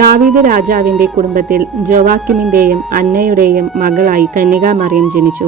ദാവീദ് രാജാവിന്റെ കുടുംബത്തിൽ ജോവാക്കിമിന്റെയും അന്നയുടെയും മകളായി കന്യകാമറിയം ജനിച്ചു.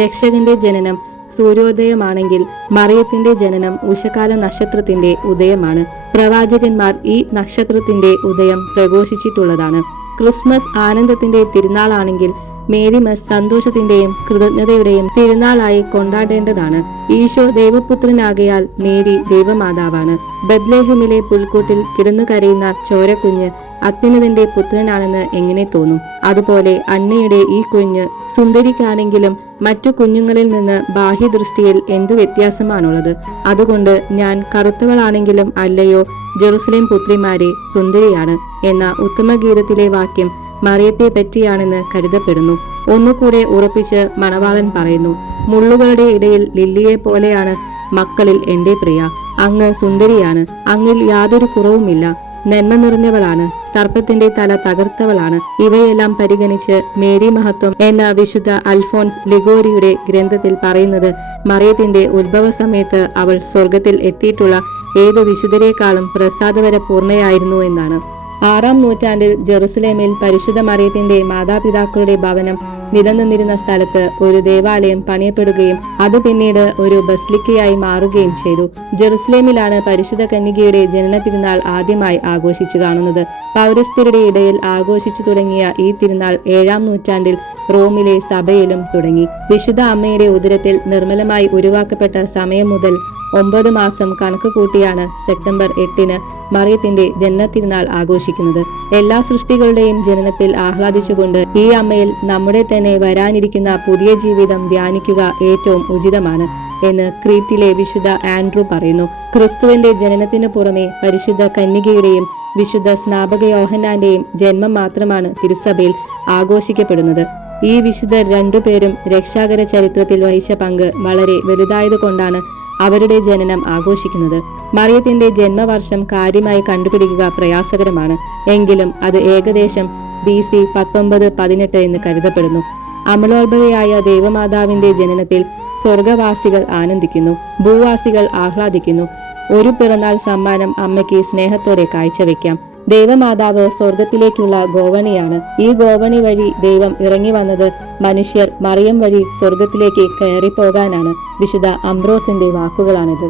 രക്ഷകന്റെ ജനനം സൂര്യോദയമാണെങ്കിൽ മറിയത്തിന്റെ ജനനം ഉഷകാല നക്ഷത്രത്തിന്റെ ഉദയമാണ്. പ്രവാചകന്മാർ ഈ നക്ഷത്രത്തിന്റെ ഉദയം പ്രഘോഷിച്ചിട്ടുള്ളതാണ്. ക്രിസ്മസ് ആനന്ദത്തിന്റെ തിരുനാളാണെങ്കിൽ മേരിമസ് സന്തോഷത്തിന്റെയും കൃതജ്ഞതയുടെയും തിരുനാളായി കൊണ്ടാടേണ്ടതാണ്. ഈശോ ദൈവപുത്രനാകയാൽ മേരി ദൈവമാതാവാണ്. ബത്ലേഹമിലെ പുൽക്കൂട്ടിൽ കിടന്നു കരയുന്ന ചോരക്കുഞ്ഞ് അത്യുന്നതന്റെ പുത്രനാണെന്ന് എങ്ങനെ തോന്നും? അതുപോലെ അന്നയുടെ ഈ കുഞ്ഞ് സുന്ദരിക്കാണെങ്കിലും മറ്റു കുഞ്ഞുങ്ങളിൽ നിന്ന് ബാഹ്യദൃഷ്ടിയിൽ എന്തു വ്യത്യാസമാണുള്ളത്? അതുകൊണ്ട് ഞാൻ കറുത്തവളാണെങ്കിലും അല്ലയോ ജെറുസലേം പുത്രിമാരെ സുന്ദരിയാണ് എന്ന ഉത്തമഗീതത്തിലെ വാക്യം മറിയത്തെ പറ്റിയാണെന്ന് കരുതപ്പെടുന്നു. ഒന്നുകൂടെ ഉറപ്പിച്ച് മണവാളൻ പറയുന്നു, മുള്ളുകളുടെ ഇടയിൽ ലില്ലിയെ പോലെയാണ് മക്കളിൽ എന്റെ പ്രിയ. അങ്ങ് സുന്ദരിയാണ്, അങ്ങിൽ യാതൊരു കുറവുമില്ല, നന്മ നിറഞ്ഞവളാണ്, സർപ്പത്തിന്റെ തല തകർത്തവളാണ്. ഇവയെല്ലാം പരിഗണിച്ച് മേരി മഹത്വം എന്ന വിശുദ്ധ അൽഫോൺസ് ലിഗോരിയുടെ ഗ്രന്ഥത്തിൽ പറയുന്നത് മറിയത്തിന്റെ ഉത്ഭവ സമയത്ത് അവൾ സ്വർഗത്തിൽ എത്തിയിട്ടുള്ള ഏത് വിശുദ്ധരെക്കാളും പ്രസാദവര പൂർണ്ണയായിരുന്നു എന്നാണ്. 6-ാം നൂറ്റാണ്ടിൽ ജെറുസലേമിൽ പരിശുദ്ധ മറിയത്തിന്റെ മാതാപിതാക്കളുടെ ഭവനം നിലനിന്നിരുന്ന സ്ഥലത്ത് ഒരു ദേവാലയം പണിയപ്പെടുകയും അത് പിന്നീട് ഒരു ബസ്ലിക്കയായി മാറുകയും ചെയ്തു. ജെറുസലേമിലാണ് പരിശുദ്ധ കന്യകയുടെ ജനന തിരുനാൾ ആദ്യമായി ആഘോഷിച്ചു കാണുന്നത്. പൗരസ്ത്യരുടെ ഇടയിൽ ആഘോഷിച്ചു തുടങ്ങിയ ഈ തിരുനാൾ 7-ാം നൂറ്റാണ്ടിൽ റോമിലെ സഭയിലും തുടങ്ങി. വിശുദ്ധ അമ്മയുടെ ഉദരത്തിൽ നിർമ്മലമായി ഉരുവാക്കപ്പെട്ട സമയം മുതൽ 9 മാസം കണക്ക് കൂട്ടിയാണ് സെപ്റ്റംബർ 8-ന് മറിയത്തിന്റെ ജനനത്തിരുനാൾ ആഘോഷിക്കുന്നത്. എല്ലാ സൃഷ്ടികളുടെയും ജനനത്തിൽ ആഹ്ലാദിച്ചുകൊണ്ട് ഈ അമ്മയിൽ നമ്മുടെ തന്നെ വരാനിരിക്കുന്ന പുതിയ ജീവിതം ധ്യാനിക്കുക ഏറ്റവും ഉചിതമാണ് എന്ന് ക്രീറ്റിലെ വിശുദ്ധ ആൻഡ്രൂ പറയുന്നു. ക്രിസ്തുവിന്റെ ജനനത്തിനു പുറമെ പരിശുദ്ധ കന്യകയുടെയും വിശുദ്ധ സ്നാപക യോഹന്നാന്റെയും ജന്മം മാത്രമാണ് തിരുസഭയിൽ ആഘോഷിക്കപ്പെടുന്നത്. ഈ വിശുദ്ധർ രണ്ടുപേരും രക്ഷാകര ചരിത്രത്തിൽ വഹിച്ച പങ്ക് വളരെ വലുതായതുകൊണ്ടാണ് അവരുടെ ജനനം ആഘോഷിക്കുന്നത്. മറിയത്തിന്റെ ജന്മവർഷം കാര്യമായി കണ്ടുപിടിക്കുക പ്രയാസകരമാണ്. എങ്കിലും അത് ഏകദേശം BC 19-18 എന്ന് കരുതപ്പെടുന്നു. അമലോത്ഭവയായ ദൈവമാതാവിന്റെ ജനനത്തിൽ സ്വർഗവാസികൾ ആനന്ദിക്കുന്നു, ഭൂവാസികൾ ആഹ്ലാദിക്കുന്നു. ഒരു പിറന്നാൾ സമ്മാനം അമ്മയ്ക്ക് സ്നേഹത്തോടെ കാഴ്ചവെക്കാം. ദൈവമാതാവ് സ്വർഗത്തിലേക്കുള്ള ഗോവണിയാണ്. ഈ ഗോവണി വഴി ദൈവം ഇറങ്ങി വന്നത് മനുഷ്യർ മറിയം വഴി സ്വർഗത്തിലേക്ക് കയറിപ്പോകാനാണ്. വിശുദ്ധ അംബ്രോസിന്റെ വാക്കുകളാണിത്.